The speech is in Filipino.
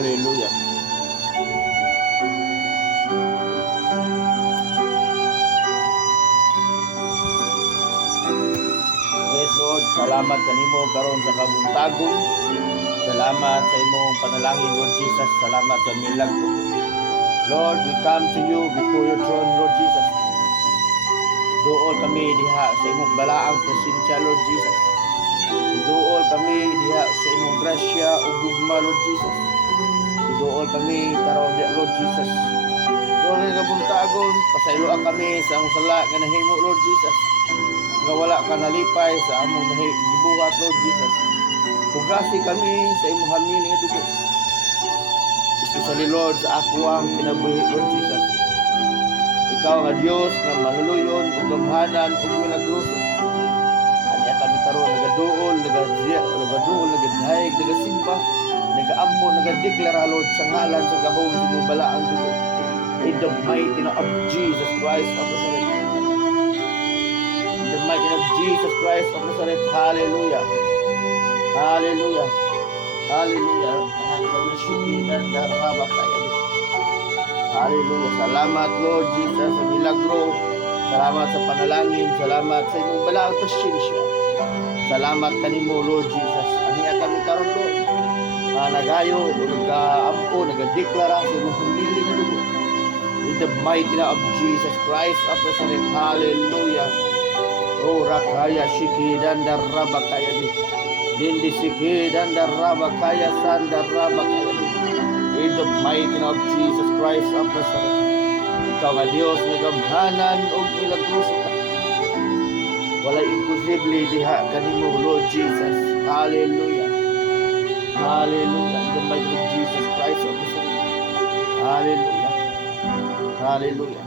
Hallelujah. Yes, Lord, salamat kanimo karon sa kabuntagon. Salamat sa imong panalangin, Lord Jesus. Salamat sa milagro. Lord, we come to you before your throne, Lord Jesus. Duol kami diha sa imong balaang presensya, Lord Jesus. Duol kami diha sa imong grasya ug gugma, Lord Jesus. Duol kami karon diha, Lord Jesus. Lord, nga kabuntagon, pasayloan kami sa among sala nga nahimo, Lord Jesus. Nga wala ka nalipay sa among gibuhat, Lord Jesus. Hugasi kami sa imong hamili nga dugo. Especially, Lord, sa ako ang kinabuhi, Lord Jesus. Ikaw nga Dios nga maluluyon ug gamhanan ug milagroso. Anya kami karon nagaduol, nagadahig, nagasimba, nagaammo, nagadeklara, Lord, sa ngalan sa gahom sa imong balaang dugo. In the mighty name of Jesus Christ of Nazareth. In the mighty name of Jesus Christ of Nazareth. Hallelujah. Hallelujah. Hallelujah. Hallelujah. Salamat, Lord Jesus, sa milagro. Salamat sa panalangin. Salamat sa imong balaang presensya. Salamat kanimo, Lord Jesus. Aniya kami karon, Lord. Nagayo, nag-aampo, nagadeklara sa imong humili nga dugo. In the mighty name of Jesus Christ of Nazareth. Hallelujah. Oh, rakaya shiki dandar rabakaya di. Dindi siki dandar rabakaya sandar rabakaya di. In the mighty name of Jesus Christ of Nazareth. Ikaw nga Dios nga gamhanan ug milagroso ka. Walay imposible diha kanimo, Lord Jesus. Hallelujah. Hallelujah. In the mighty name of Jesus Christ of Nazareth. Hallelujah. Hallelujah.